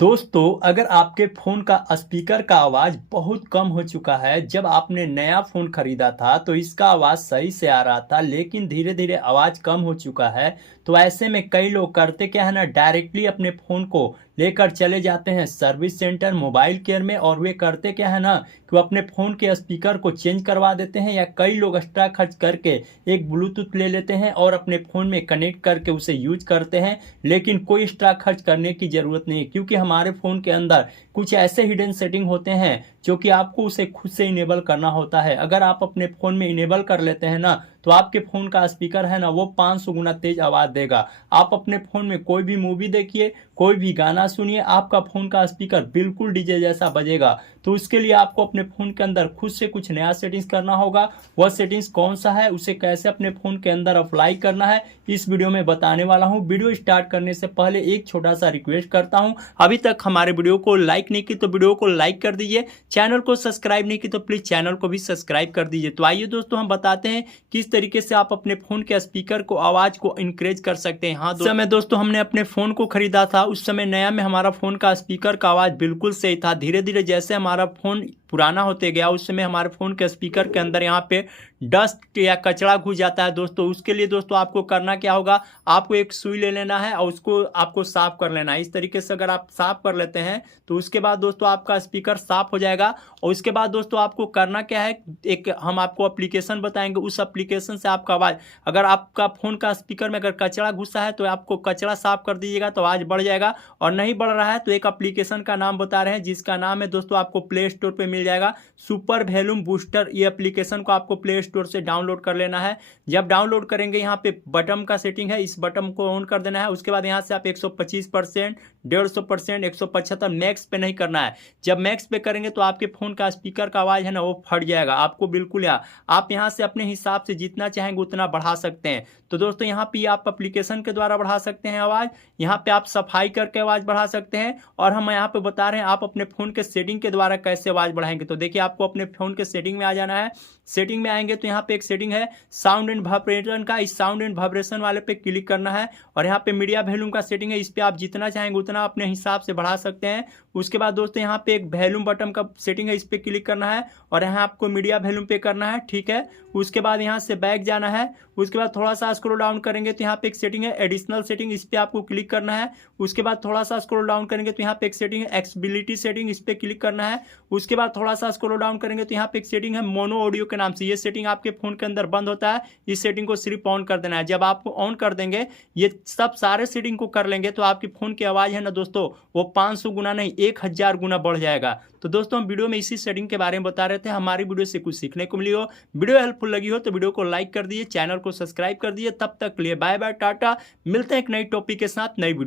दोस्तों, अगर आपके फ़ोन का स्पीकर का आवाज़ बहुत कम हो चुका है, जब आपने नया फ़ोन खरीदा था तो इसका आवाज़ सही से आ रहा था, लेकिन धीरे-धीरे आवाज़ कम हो चुका है। तो ऐसे में कई लोग करते क्या है ना, डायरेक्टली अपने फ़ोन को लेकर चले जाते हैं सर्विस सेंटर, मोबाइल केयर में, और वे करते क्या है ना कि वो अपने फ़ोन के स्पीकर को चेंज करवा देते हैं, या कई लोग एक्स्ट्रा खर्च करके एक ब्लूटूथ ले लेते हैं और अपने फ़ोन में कनेक्ट करके उसे यूज करते हैं। लेकिन कोई एक्स्ट्रा खर्च करने की ज़रूरत नहीं है, क्योंकि हमारे फ़ोन के अंदर कुछ ऐसे हिडन सेटिंग होते हैं जो कि आपको उसे खुद से इनेबल करना होता है। अगर आप अपने फ़ोन में इनेबल कर लेते हैं ना, तो आपके फ़ोन का स्पीकर है ना, वो 500 गुना तेज आवाज़ देगा। आप अपने फ़ोन में कोई भी मूवी देखिए, कोई भी गाना सुनिए, आपका फ़ोन का स्पीकर बिल्कुल डीजे जैसा बजेगा। तो उसके लिए आपको अपने फ़ोन के अंदर खुद से कुछ नया सेटिंग्स करना होगा। वह सेटिंग्स कौन सा है, उसे कैसे अपने फ़ोन के अंदर अप्लाई करना है, इस वीडियो में बताने वाला हूँ। वीडियो स्टार्ट करने से पहले एक छोटा सा रिक्वेस्ट करता हूँ, अभी तक हमारे वीडियो को लाइक नहीं की तो वीडियो को लाइक कर दीजिए, चैनल को सब्सक्राइब नहीं की तो प्लीज़ चैनल को भी सब्सक्राइब कर दीजिए। तो आइए दोस्तों, हम बताते हैं किस तरीके से आप अपने फ़ोन के स्पीकर को, आवाज़ को इंक्रीज कर सकते हैं। हाँ, उस समय दोस्तों हमने अपने फ़ोन को खरीदा था, उस समय नया में हमारा फ़ोन का स्पीकर का आवाज़ बिल्कुल सही था। धीरे धीरे जैसे हमारा फ़ोन पुराना होते गया, उस समय हमारे फ़ोन के स्पीकर के अंदर यहाँ पे डस्ट या कचरा घुस जाता है दोस्तों। उसके लिए दोस्तों आपको करना क्या होगा, आपको एक सुई ले लेना है और उसको आपको साफ़ कर लेना है। इस तरीके से अगर आप साफ़ कर लेते हैं तो उसके बाद दोस्तों आपका स्पीकर साफ़ हो जाएगा। और उसके बाद दोस्तों आपको करना क्या है, एक हम आपको एप्लीकेशन बताएंगे, उस एप्लीकेशन से आपका आवाज़, अगर आपका फ़ोन का स्पीकर में अगर कचरा घुसा है तो आपको कचरा साफ़ कर दीजिएगा तो आवाज़ बढ़ जाएगा। और नहीं बढ़ रहा है तो एक एप्लीकेशन का नाम बता रहे हैं, जिसका नाम है दोस्तों आपको प्ले स्टोर पर मिल जाएगा, सुपर वॉल्यूम बूस्टर। ये एप्लीकेशन को आपको प्ले स्टोर से डाउनलोड कर लेना है। जब डाउनलोड करेंगे, यहाँ पे बटन का सेटिंग है, इस बटन को ऑन कर देना है। उसके बाद यहाँ से आप 125%, 150%, 175 मैक्स पे नहीं करना है। जब मैक्स पे करेंगे तो आपके फ़ोन का स्पीकर का आवाज़ है ना, वो फट जाएगा आपको बिल्कुल। आप यहाँ से अपने हिसाब से जितना चाहेंगे उतना बढ़ा सकते हैं। तो दोस्तों यहाँ पे आप एप्लीकेशन के द्वारा बढ़ा सकते हैं आवाज़, यहाँ पे आप सफाई करके आवाज़ बढ़ा सकते हैं, और हम यहाँ पे बता रहे हैं आप अपने फ़ोन के सेटिंग के द्वारा कैसे आवाज़ बढ़ाएंगे। तो देखिए, आपको अपने फ़ोन के सेटिंग में आ जाना है। सेटिंग में आएंगे तो यहाँ पे एक सेटिंग है साउंड एंड वाइब्रेशन का, इस साउंड एंड वाइब्रेशन वाले पे क्लिक करना है। और यहाँ पे मीडिया वॉल्यूम का सेटिंग है, इस पे आप जितना चाहेंगे उतना अपने हिसाब से बढ़ा सकते हैं। उसके बाद दोस्तों यहाँ पे एक वॉल्यूम बटन का सेटिंग है, इस पे क्लिक करना है और यहाँ आपको मीडिया वॉल्यूम पे करना है, ठीक है। उसके बाद यहाँ से बैक जाना है। उसके बाद थोड़ा सा स्क्रॉल डाउन करेंगे तो यहाँ पे एक सेटिंग है एडिशनल सेटिंग, इस पे आपको क्लिक करना है। उसके बाद थोड़ा सा स्क्रॉल डाउन करेंगे तो यहाँ पे एक सेटिंग है एक्सेसिबिलिटी सेटिंग, इस पे क्लिक करना है। उसके बाद थोड़ा सा स्क्रॉल डाउन करेंगे तो यहाँ पे एक सेटिंग है मोनो ऑडियो के नाम से, ये सेटिंग आपके फोन के अंदर बंद होता है, इस सेटिंग को सिर्फ ऑन कर देना है। जब आप ऑन कर देंगे, ये सब सारे सेटिंग को कर लेंगे, तो आपकी फोन की आवाज़ है ना दोस्तों, वो 500 गुना नहीं 1000 गुना बढ़ जाएगा। तो दोस्तों हम वीडियो में इसी सेटिंग के बारे में बता रहे थे। हमारी वीडियो से कुछ सीखने को मिली हो, वीडियो हेल्पफुल लगी हो तो वीडियो को लाइक कर दिए, चैनल को सब्सक्राइब कर दिए। तब तक के लिए बाय बाय, टाटा। मिलते हैं एक नई टॉपिक के साथ, नई वीडियो।